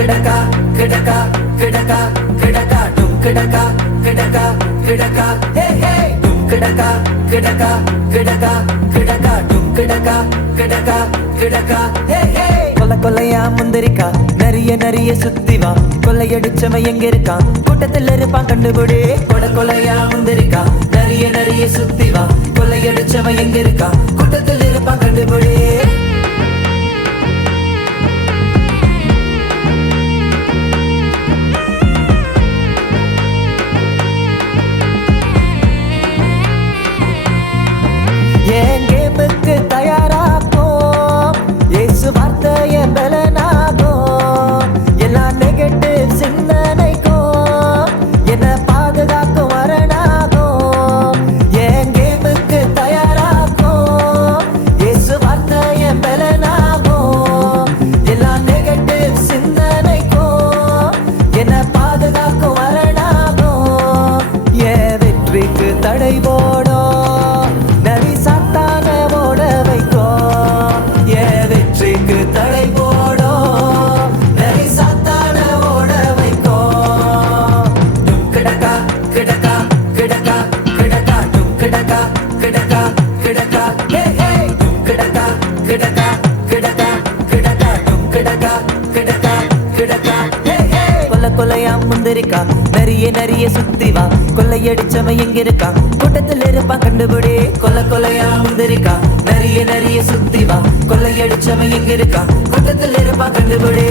கிடக்கா கிடக்கா கிடக்கா கிடக்கா டும் கிடக்கா கிடக்கா கிடக்கா ஹே ஹே டும் கிடக்கா கிடக்கா கிடக்கா கிடக்கா டும் கிடக்கா கிடக்கா கிடக்கா ஹே ஹே கொல்ல கொல்லையா முந்திரிக்கா நிறைய நிறைய சுத்தி வா கொள்ளையடிச்சவன் எங்க இருக்கான் கூட்டத்தில் இருப்பான் கண்டுபிடி கொல கொலையா முந்திரிக்கா நிறைய நிறைய சுத்தி வா கொள்ளையடிச்சவன் எங்க இருக்கான் கூட்டத்தில் இருப்பான் கண்டுபிடி என் கேமுக்கு தயாராகும் இயேசு வார்த்தைய பலனாகும் எல்லா நெகட்டிவ் சிந்தனைக்கும் என்ன பாதுகாக்கும் வரனாகும் என் கேமுக்கு தயாராகும் இயேசு வார்த்தைய பலனாகும் எல்லா நெகட்டிவ் சிந்தனைக்கும் என்ன பாதுகாக்கும் வரனாகும் என் வெற்றிக்கு தடை போடும் தடை போடும் நரி சாத்தான ஓட வைக்கும் டும் கிடக்கா கிடக்கா கிடக்கா கிடக்கா டும் கிடக்கா கிடக்கா கிடக்கா ஹே ஹே டும் கிடக்கா கிடக்கா கிடக்கா கிடக்கா டும் கிடக்கா கிடக்கா கிடக்கா ஹே ஹே கொல்ல கொலையா முந்திரிக்கா நிறைய நிறைய சுத்தி வா கொள்ளையடிச்சவன் எங்க இருக்கான் கூட்டத்தில் இருப்பான் கண்டுபிடி கொல்ல கொலையா முந்திரிக்கா நிறைய நிறைய சுத்தி வா கொள்ளையடிச்சவன் எங்க இருக்கான் கூட்டத்தில் இருப்பான் கண்டுபிடி